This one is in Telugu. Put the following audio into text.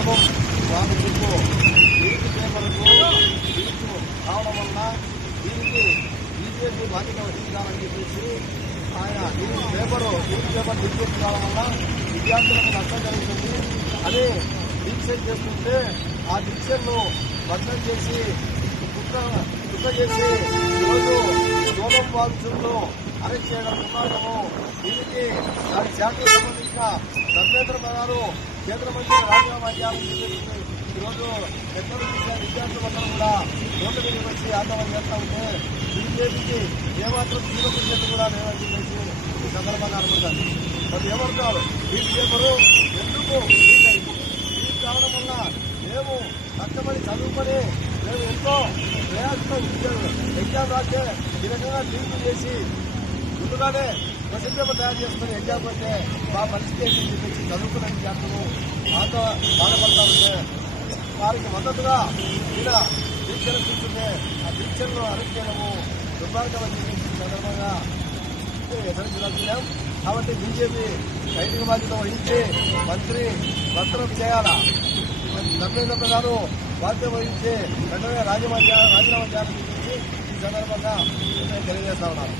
దూరం వాళ్ళు చెప్పు లీక్ పేపర్కు లీక్ కావడం వల్ల దీనికి బీజేపీ బాధ్యత వహించాలని చెప్పేసి ఆయన లీక్ పేపర్ లీక్ కావడం వల్ల విద్యార్థులకు నష్టం జరుగుతుంది అదే దీక్షలు చేస్తుంటే ఆ దీక్షలను భద్రం చేసి కుట్ర చేసి ఈరోజు దూరం బాధితులను అరెస్ట్ చేయడం ఉన్నాము. దీనికి దాని శాఖకు సంబంధించిన ధర్మేంద్ర ప్రధాను కేంద్ర మంత్రి రాజీనామా చేయాలని చెప్పేసి ఈరోజు ఎక్కడ విద్యార్థులందరూ కూడా రోడ్డు మీద వచ్చి ఆందోళన చేస్తూ ఉంటే బీజేపీకి ఏమాత్రం తీవ్రత కూడా లేదని చెప్పేసి ఈ సందర్భంగా అనుకుంటారు. మరి ఏమంటారు ఈ పేపరు ఎందుకు లీక్ కావడం వల్ల మేము కష్టపడి చదువుకొని మేము ఎంతో ప్రయాసంతో ఎగ్జామ్ రాస్తే ఈ రకంగా లీక్ చేసి ముందుగానే క్వశ్చన్ పేపర్ తయారు చేసుకుని ఎగ్జామ్ అంటే మా పరిస్థితి ఏంటని చెప్పేసి చదువుకున్న విద్యార్థులు బాధపడతా ఉంటే వారికి మద్దతుగా ఈయన దీక్షలు కూర్చుంటే ఆ దీక్షలను అరెస్ట్ చేయడము దుర్మార్గం అని చెప్పేసి సందర్భంగా హెచ్చరించదలుచున్నాం. కాబట్టి బీజేపీ సైనిక బాధ్యత వహించి మంత్రి భద్రం చేయాలా, ధర్మేంద్ర ప్రధాను బాధ్యత వహించి వెంటనే రాజీనామా చేయాలని చెప్పేసి ఈ సందర్భంగా తెలియజేస్తా ఉన్నారు.